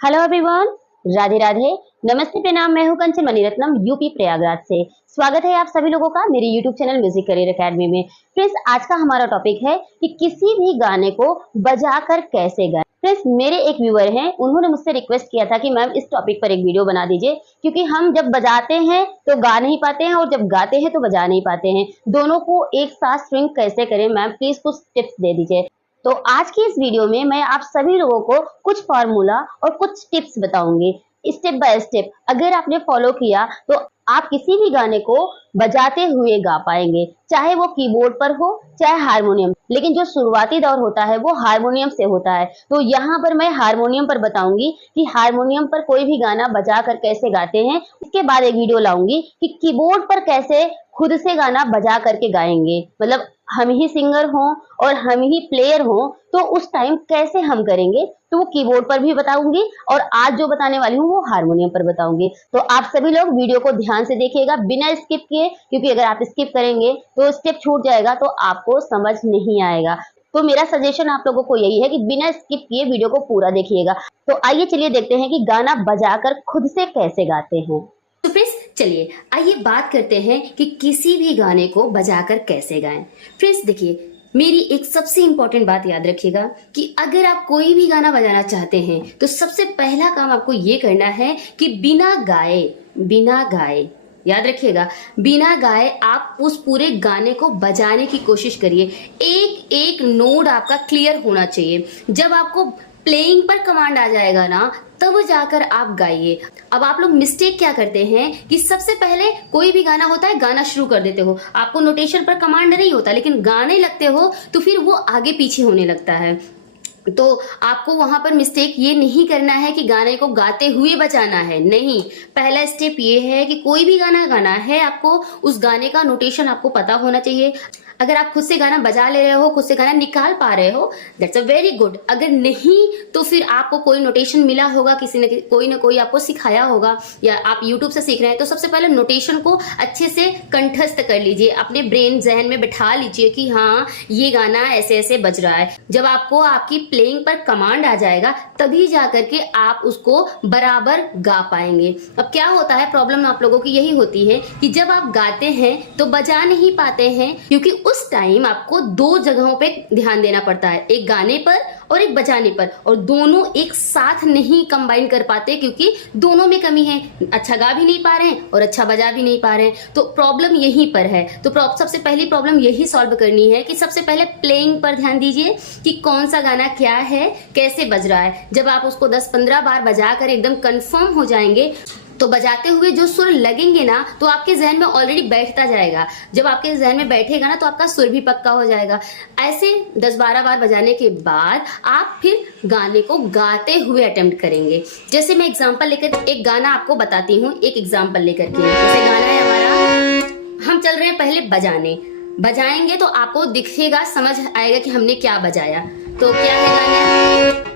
Hello everyone, Radhe Radhe, नमस्ते, प्रणाम। मैं हूं कंचन मणिरत्नम, यूपी प्रयागराज से। स्वागत है आप सभी लोगों का मेरे YouTube channel music career academy में। फ्रेंड्स, आज का हमारा टॉपिक है कि किसी भी गाने को बजाकर कैसे गाएं। फ्रेंड्स, मेरे एक व्यूअर हैं, उन्होंने मुझसे रिक्वेस्ट किया था कि मैम इस टॉपिक पर एक वीडियो बना दीजिए, क्योंकि हम जब बजाते हैं तो गा नहीं पाते हैं और जब गाते हैं तो बजा नहीं पाते हैं। दोनों को एक साथ स्विंग कैसे करें, मैम प्लीज कुछ टिप्स दे दीजिए। तो आज की इस वीडियो में मैं आप सभी लोगों को कुछ फार्मूला और कुछ टिप्स बताऊंगी, स्टेप बाय स्टेप। अगर आपने फॉलो किया तो आप किसी भी गाने को बजाते हुए गा पाएंगे, चाहे वो कीबोर्ड पर हो चाहे हारमोनियम। लेकिन जो शुरुआती दौर होता है वो हारमोनियम से होता है, तो यहाँ पर मैं हारमोनियम पर बताऊंगी कि हारमोनियम पर कोई भी गाना बजा कर कैसे गाते हैं। इसके बाद एक वीडियो लाऊंगी कि कीबोर्ड पर कैसे खुद से गाना बजा करके गाएंगे, मतलब हम ही सिंगर हों और हम ही प्लेयर हों तो उस टाइम कैसे हम करेंगे, तो वो कीबोर्ड पर भी बताऊंगी और आज जो बताने वाली हूँ वो हारमोनियम पर बताऊंगी। तो आप सभी लोग वीडियो को ध्यान से देखिएगा बिना स्किप किए, क्योंकि अगर आप स्किप करेंगे तो स्टेप छूट जाएगा तो आपको समझ नहीं आएगा। तो मेरा सजेशन आप लोगों को यही है कि बिना स्किप किए वीडियो को पूरा देखिएगा। तो आइए चलिए देखते हैं कि गाना बजाकर खुद से कैसे गाते हैं। तो फ्रेंड्स, चलिए आइए बात करते हैं कि किसी भी गाने को बजाकर कैसे गाएं। फ्रेंड्स देखिए, मेरी एक सबसे इंपॉर्टेंट बात याद रखिएगा कि अगर आप कोई भी गाना बजाना चाहते हैं तो सबसे पहला काम आपको ये करना है कि बिना गाए याद रखिएगा, बिना गाए आप उस पूरे गाने को बजाने की कोशिश करिए। एक एक नोट आपका क्लियर होना चाहिए। जब आपको प्लेइंग पर कमांड आ जाएगा ना, तब जाकर आप गाइए। अब आप लोग मिस्टेक क्या करते हैं कि सबसे पहले कोई भी गाना होता है, गाना शुरू कर देते हो, आपको नोटेशन पर कमांड नहीं होता, लेकिन गाने लगते हो तो फिर वो आगे पीछे होने लगता है। तो आपको वहां पर मिस्टेक ये नहीं करना है कि गाने को गाते हुए बजाना है, नहीं। पहला स्टेप ये है कि कोई भी गाना गाना है, आपको उस गाने का नोटेशन आपको पता होना चाहिए। अगर आप खुद से गाना बजा ले रहे हो, खुद से गाना निकाल पा रहे हो, दैट्स अ वेरी गुड। अगर नहीं तो फिर आपको कोई नोटेशन मिला होगा, किसी ने कोई ना कोई आपको सिखाया होगा, या आप यूट्यूब से सीख रहे हैं, तो सबसे पहले नोटेशन को अच्छे से कंठस्थ कर लीजिए, अपने ब्रेन जहन में बिठा लीजिए कि हाँ ये गाना ऐसे ऐसे बज रहा है। जब आपको आपकी प्लेइंग पर कमांड आ जाएगा तभी जाकर के आप उसको बराबर गा पाएंगे। अब क्या होता है, प्रॉब्लम आप लोगों की यही होती है कि जब आप गाते हैं तो बजा नहीं पाते हैं, क्योंकि उस टाइम आपको दो जगहों पे ध्यान देना पड़ता है, एक गाने पर और एक बजाने पर, और दोनों एक साथ नहीं कंबाइन कर पाते क्योंकि दोनों में कमी है। अच्छा गा भी नहीं पा रहे हैं और अच्छा बजा भी नहीं पा रहे हैं, तो प्रॉब्लम यहीं पर है। तो सबसे पहली प्रॉब्लम यही सॉल्व करनी है कि सबसे पहले प्लेइंग पर ध्यान दीजिए कि कौन सा गाना क्या है, कैसे बज रहा है। जब आप उसको 10-15 बार बजा कर एकदम कंफर्म हो जाएंगे तो बजाते हुए जो सुर लगेंगे ना, तो आपके जहन में ऑलरेडी बैठता जाएगा। जब आपके जहन में बैठेगा ना तो आपका सुर भी पक्का हो जाएगा। ऐसे 10-12 बार बजाने के बाद आप फिर गाने को गाते हुए अटेम्प्ट करेंगे। जैसे मैं एग्जांपल लेकर एक गाना आपको बताती हूँ, एक एग्जांपल लेकर के। जैसे गाना है हमारा, हम चल रहे हैं पहले बजाने, बजाएंगे तो आपको दिखेगा, समझ आएगा कि हमने क्या बजाया। तो क्या है गाना,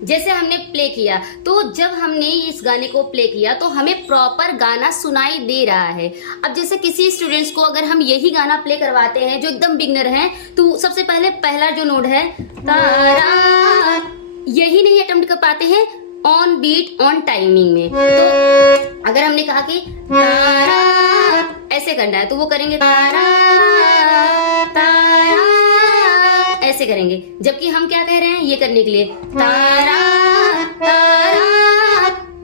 जैसे हमने प्ले किया, तो जब हमने इस गाने को प्ले किया तो हमें प्रॉपर गाना सुनाई दे रहा है। अब जैसे किसी स्टूडेंट्स को अगर हम यही गाना प्ले करवाते हैं जो एकदम बिगनर हैं, तो सबसे पहले पहला जो नोट है तारा, यही नहीं अटेम्प्ट कर पाते हैं ऑन बीट ऑन टाइमिंग में। तो अगर हमने कहा कि तारा ऐसे करना है तो वो करेंगे तारा तारा, ऐसे करेंगे। जबकि हम क्या कह रहे हैं ये करने के लिए, तारा तारा।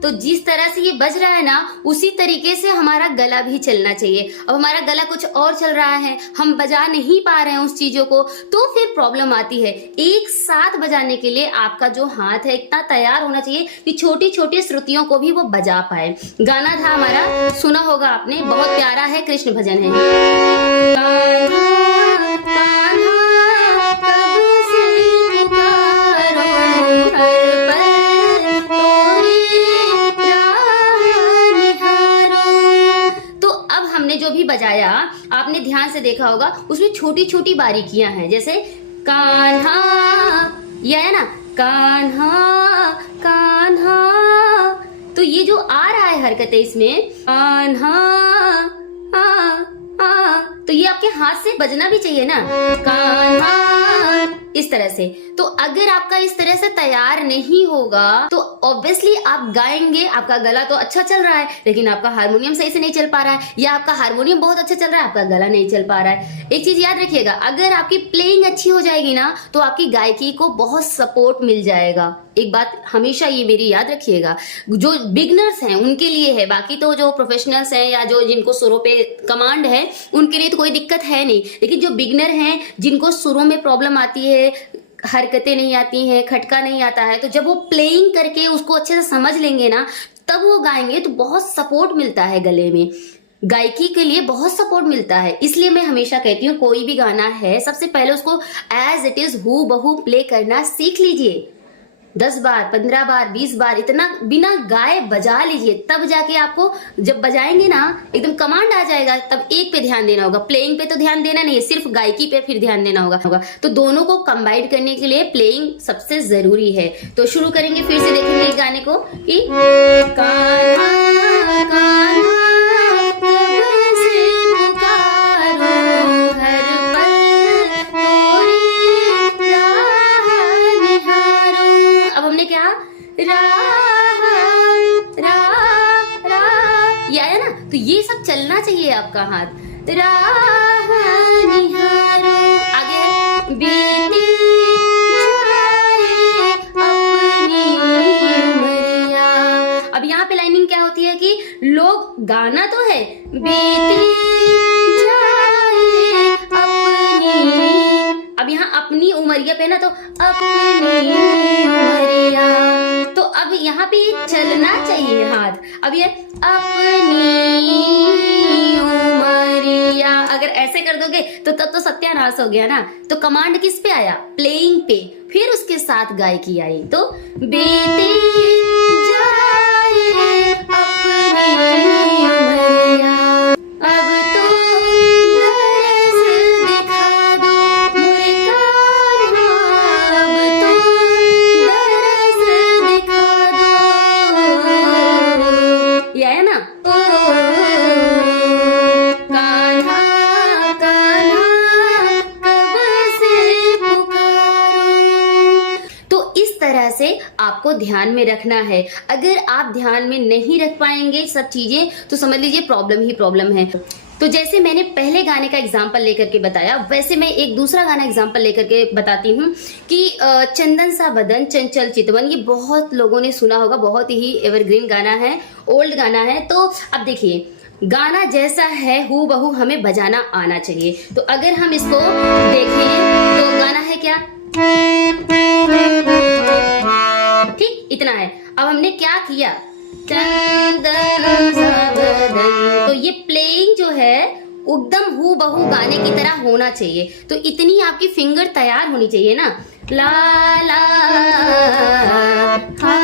तो जिस तरह से ये बज रहा है ना, उसी तरीके से हमारा गला भी चलना चाहिए। अब हमारा गला कुछ और चल रहा है, हम बजा नहीं पा रहे हैं उस चीजों को, तो फिर प्रॉब्लम आती है। एक साथ बजाने के लिए आपका जो हाथ है इतना तैयार होना चाहिए कि छोटी छोटी श्रुतियों को भी वो बजा पाए। गाना था हमारा, सुना होगा आपने, बहुत प्यारा है, कृष्ण भजन है। कब से भी बजाया आपने ध्यान से देखा होगा, उसमें छोटी छोटी बारीकियां हैं, जैसे कान्हा, ये है ना, कान्हा कान्हा। तो ये जो आ रहा है हरकतें इसमें, कान्हा तो ये आपके हाथ से बजना भी चाहिए ना, कान्हा, इस तरह से। तो अगर आपका इस तरह से तैयार नहीं होगा तो ऑब्वियसली आप गाएंगे, आपका गला तो अच्छा चल रहा है लेकिन आपका हारमोनियम सही से नहीं चल पा रहा है, या आपका हारमोनियम बहुत अच्छा चल रहा है, आपका गला नहीं चल पा रहा है। एक चीज याद रखिएगा, अगर आपकी प्लेइंग अच्छी हो जाएगी ना तो आपकी गायकी को बहुत सपोर्ट मिल जाएगा। एक बात हमेशा ये मेरी याद रखिएगा, जो बिगनर्स हैं उनके लिए है, बाकी तो जो प्रोफेशनल्स हैं या जो जिनको सुरों पे कमांड है उनके लिए तो कोई दिक्कत है नहीं, लेकिन जो बिगनर हैं जिनको सुरों में प्रॉब्लम आती है, हरकतें नहीं आती हैं, खटका नहीं आता है, तो जब वो प्लेइंग करके उसको अच्छे से समझ लेंगे ना तब वो गाएंगे तो बहुत सपोर्ट मिलता है गले में, गायकी के लिए बहुत सपोर्ट मिलता है। इसलिए मैं हमेशा कहती हूँ कोई भी गाना है सबसे पहले उसको एज इट इज हू बहू प्ले करना सीख लीजिए, 10 बार 15 बार 20 बार इतना बिना गाए बजा लीजिए, तब जाके आपको जब बजाएंगे ना एकदम कमांड आ जाएगा। तब एक पे ध्यान देना होगा, प्लेइंग पे तो ध्यान देना नहीं है, सिर्फ गायकी पे फिर ध्यान देना होगा। तो दोनों को कंबाइन करने के लिए प्लेइंग सबसे जरूरी है। तो शुरू करेंगे, फिर से देखेंगे इस गाने को कि कान्हा कान्हा कब से पुकारो, हर पल तोरी राह निहारो। अब हमने क्या ये आया ना, तो ये सब चलना चाहिए आपका हाथ, राह निहारो। आगे बीती जाए अपनी उमरिया। अब यहाँ पे लाइनिंग क्या होती है कि लोग गाना तो है, बीती जाए अपनी, अब यहाँ अपनी उमरिया पे ना तो अपनी उमरिया, तो अब यहाँ पे चलना चाहिए हाथ। अब ये अपनी उमरिया अगर ऐसे कर दोगे तो तब तो सत्यानाश हो गया ना। तो कमांड किस पे आया, प्लेइंग पे, फिर उसके साथ गायकी आई। तो बीती जाए अपनी उमरिया, अब तो दरस दिखा दो मुझे कान्हा, अब तो दरस दिखा दो। ये है ना, कान्हा कान्हा कब से पुकारो। तो इस तरह से आपको ध्यान में रखना है। अगर आप ध्यान में नहीं रख पाएंगे सब चीजें तो समझ लीजिए प्रॉब्लम ही प्रॉब्लम है। तो जैसे मैंने पहले गाने का एग्जाम्पल लेकर के बताया, वैसे मैं एक दूसरा गाना एग्जाम्पल लेकर के बताती हूँ कि चंदन सा बदन चंचल चितवन। ये बहुत लोगों ने सुना होगा, बहुत ही एवरग्रीन गाना है, ओल्ड गाना है। तो अब देखिए, गाना जैसा है हू बहू हमें बजाना आना चाहिए। तो अगर हम इसको देखें तो गाना है क्या, ठीक इतना है। अब हमने क्या किया, चंदन सा बदन, तो ये प्लेइंग जो है एकदम हू बहू गाने की तरह होना चाहिए। तो इतनी आपकी फिंगर तैयार होनी चाहिए ना, ला ला हा,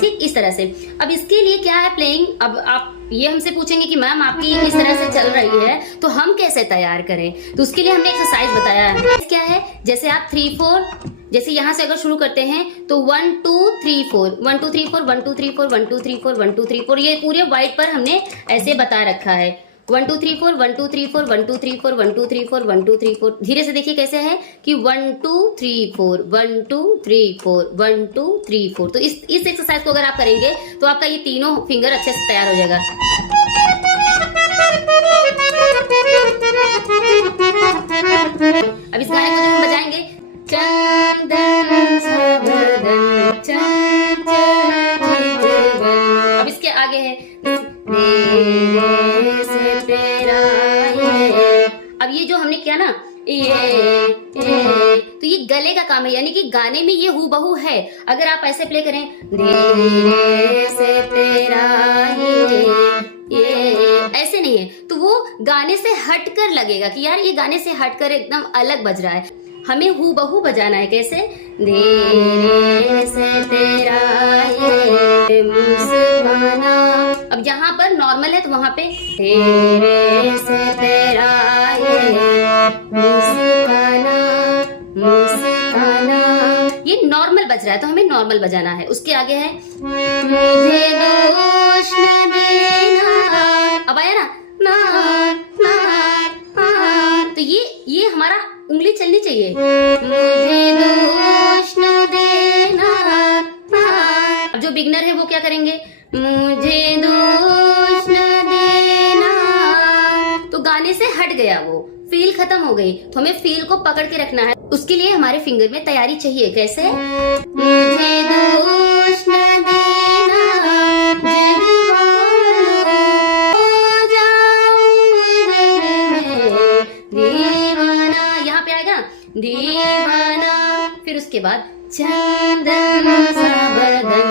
ठीक इस तरह से। अब इसके लिए क्या है प्लेइंग, अब आप ये हमसे पूछेंगे कि मैम आपकी इस तरह से चल रही है तो हम कैसे तैयार करें। तो उसके लिए हमने एक्सरसाइज बताया है, क्या है, जैसे आप 3 4, जैसे यहाँ से अगर शुरू करते हैं तो 1 2 3 4 1 2 3 4 1 2 3 4 1 2 3 4 1 2 3 4, ये पूरे व्हाइट पर हमने ऐसे बता रखा है। 1 2 3 4 1 2 3 4 1 2 3 4 1 2 3 4 1 2 3 4। धीरे से देखिए कैसे है कि 1 2 3 4 1 2 3 4 1 2 3 4। तो इस एक्सरसाइज को अगर आप करेंगे तो आपका ये तीनों फिंगर अच्छे से तैयार हो जाएगा। अब इस गाने को जब हम बजाएंगे, चंदन सा बदन चंचल चितवन, अब इसके आगे है मेरे से तेरा ये। अब ये जो हमने किया ना ये, तो ये गले का काम है, यानी कि गाने में ये हू बहू है। अगर आप ऐसे प्ले करें, मेरे से तेरा ये ऐसे नहीं है तो वो गाने से हटकर लगेगा कि यार ये गाने से हटकर एकदम अलग बज रहा है। हमें हू बहू बजाना है, कैसे, मेरे से तेरा ये मुस्काना अब यहाँ पर नॉर्मल है तो वहां पे तेरे से तेरा ये मुस्काना मुस्काना, ये नॉर्मल बज रहा है तो हमें नॉर्मल बजाना है। उसके आगे है मुझे दोष न देना, अब आया ना ना ना ना, तो ये हमारा उंगली चलनी चाहिए। मुझे दोष न देना, अब जो बिगनर है वो क्या करेंगे, मुझे दोष न देना, तो गाने से हट गया, वो फील खत्म हो गई। तो हमें फील को पकड़ के रखना है, उसके लिए हमारे फिंगर में तैयारी चाहिए। कैसे, मुझे दोष न देना, दीवाना, यहाँ पे आएगा दीवाना, फिर उसके बाद चंदन सा बदन,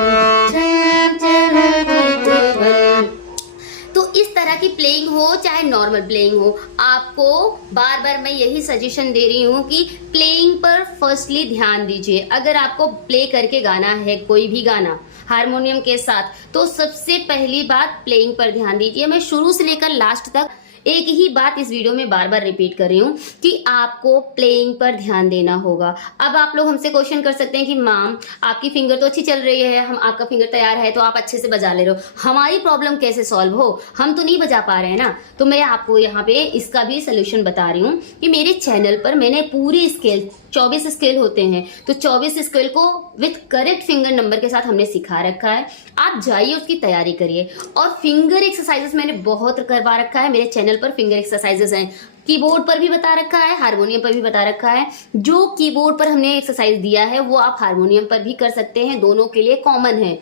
तो इस तरह की प्लेइंग हो चाहे नॉर्मल प्लेइंग हो, आपको बार बार मैं यही सजेशन दे रही हूँ कि प्लेइंग पर फर्स्टली ध्यान दीजिए। अगर आपको प्ले करके गाना है कोई भी गाना हारमोनियम के साथ, तो सबसे पहली बात प्लेइंग पर ध्यान दीजिए। मैं शुरू से लेकर लास्ट तक एक ही बात इस वीडियो में बार बार रिपीट कर रही हूँ कि आपको प्लेइंग पर ध्यान देना होगा। अब आप लोग हमसे क्वेश्चन कर सकते हैं कि मैम आपकी फिंगर तो अच्छी चल रही है, हम आपका फिंगर तैयार है तो आप अच्छे से बजा ले रहे हो, हमारी प्रॉब्लम कैसे सॉल्व हो, हम तो नहीं बजा पा रहे हैं ना। तो मैं आपको यहाँ पे इसका भी सोल्यूशन बता रही हूँ कि मेरे चैनल पर मैंने पूरी स्केल 24 स्केल होते हैं, तो 24 स्केल को विथ करेक्ट फिंगर नंबर के साथ हमने सिखा रखा है। आप जाइए उसकी तैयारी करिए। और फिंगर एक्सरसाइजेस मैंने बहुत करवा रखा है, मेरे चैनल पर फिंगर एक्सरसाइजेस हैं, कीबोर्ड पर भी बता रखा है, हारमोनियम पर भी बता रखा है। जो कीबोर्ड पर हमने एक्सरसाइज दिया है वो आप हारमोनियम पर भी कर सकते हैं, दोनों के लिए कॉमन है।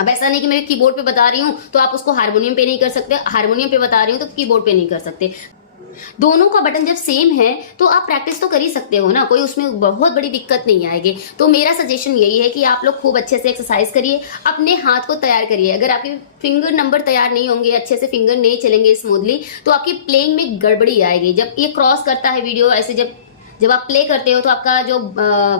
अब ऐसा नहीं कि मैं कीबोर्ड पे बता रही हूँ तो आप उसको हारमोनियम पे नहीं कर सकते, हारमोनियम पे बता रही हूँ तो कीबोर्ड पे नहीं कर सकते। दोनों का बटन जब सेम है तो आप प्रैक्टिस तो कर ही सकते हो ना, कोई उसमें बहुत बड़ी दिक्कत नहीं आएगी। तो मेरा सजेशन यही है कि आप लोग खूब अच्छे से एक्सरसाइज करिए, अपने हाथ को तैयार करिए। अगर आपके फिंगर नंबर तैयार नहीं होंगे, अच्छे से फिंगर नहीं चलेंगे स्मूथली, तो आपकी प्लेइंग में गड़बड़ी आएगी। जब ये क्रॉस करता है वीडियो ऐसे, जब आप प्ले करते हो तो आपका जो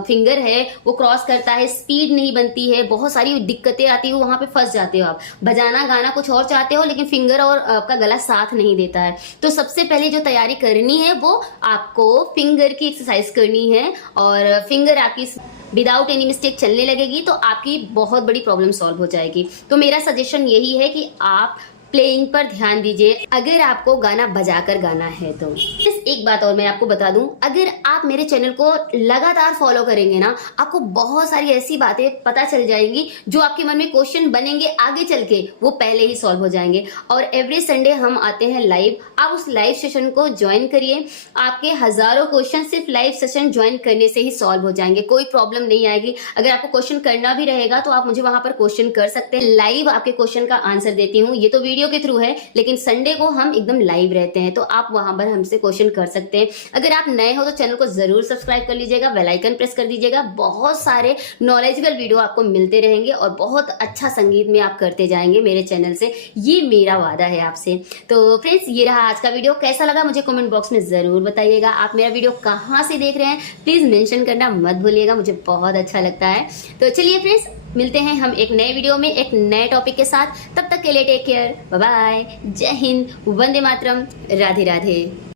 फिंगर है वो क्रॉस करता है, स्पीड नहीं बनती है, बहुत सारी दिक्कतें आती है, वहां पे फंस जाते हो आप। बजाना गाना कुछ और चाहते हो लेकिन फिंगर और आपका गला साथ नहीं देता है। तो सबसे पहले जो तैयारी करनी है वो आपको फिंगर की एक्सरसाइज करनी है, और फिंगर आपकी विदाउट एनी मिस्टेक चलने लगेगी तो आपकी बहुत बड़ी प्रॉब्लम सॉल्व हो जाएगी। तो मेरा सजेशन यही है कि आप प्लेइंग पर ध्यान दीजिए अगर आपको गाना बजाकर गाना है तो। बस एक बात और मैं आपको बता दूं, अगर आप मेरे चैनल को लगातार फॉलो करेंगे ना, आपको बहुत सारी ऐसी बातें पता चल जाएंगी जो आपके मन में क्वेश्चन बनेंगे आगे चल के, वो पहले ही सॉल्व हो जाएंगे। और एवरी संडे हम आते हैं लाइव, आप उस लाइव सेशन को ज्वाइन करिए, आपके हजारों क्वेश्चन सिर्फ लाइव सेशन ज्वाइन करने से ही सॉल्व हो जाएंगे, कोई प्रॉब्लम नहीं आएगी। अगर आपको क्वेश्चन करना भी रहेगा तो आप मुझे वहां पर क्वेश्चन कर सकते हैं, लाइव आपके क्वेश्चन का आंसर देती हूँ। ये तो वीडियो के थ्रू है लेकिन संडे को हम एकदम लाइव रहते हैं, तो आप वहां पर हमसे क्वेश्चन कर सकते हैं। अगर आप नए हो तो चैनल को जरूर सब्सक्राइब कर लीजिएगा, बेल आइकन प्रेस कर दीजिएगा। बहुत सारे नॉलेजेबल वीडियो आपको मिलते रहेंगे और बहुत अच्छा संगीत में आप करते जाएंगे मेरे चैनल से, ये मेरा वादा है आपसे। तो फ्रेंड्स, ये रहा आज का वीडियो। कैसा लगा मुझे कमेंट बॉक्स में जरूर बताइएगा। आप मेरा वीडियो कहाँ से देख रहे हैं प्लीज मेंशन करना मत भूलिएगा, मुझे बहुत अच्छा लगता है। तो चलिए फ्रेंड्स, मिलते हैं हम एक नए वीडियो में एक नए टॉपिक के साथ। तब तक के लिए टेक केयर, बाय बाय, जय हिंद, वंदे मातरम, राधे राधे।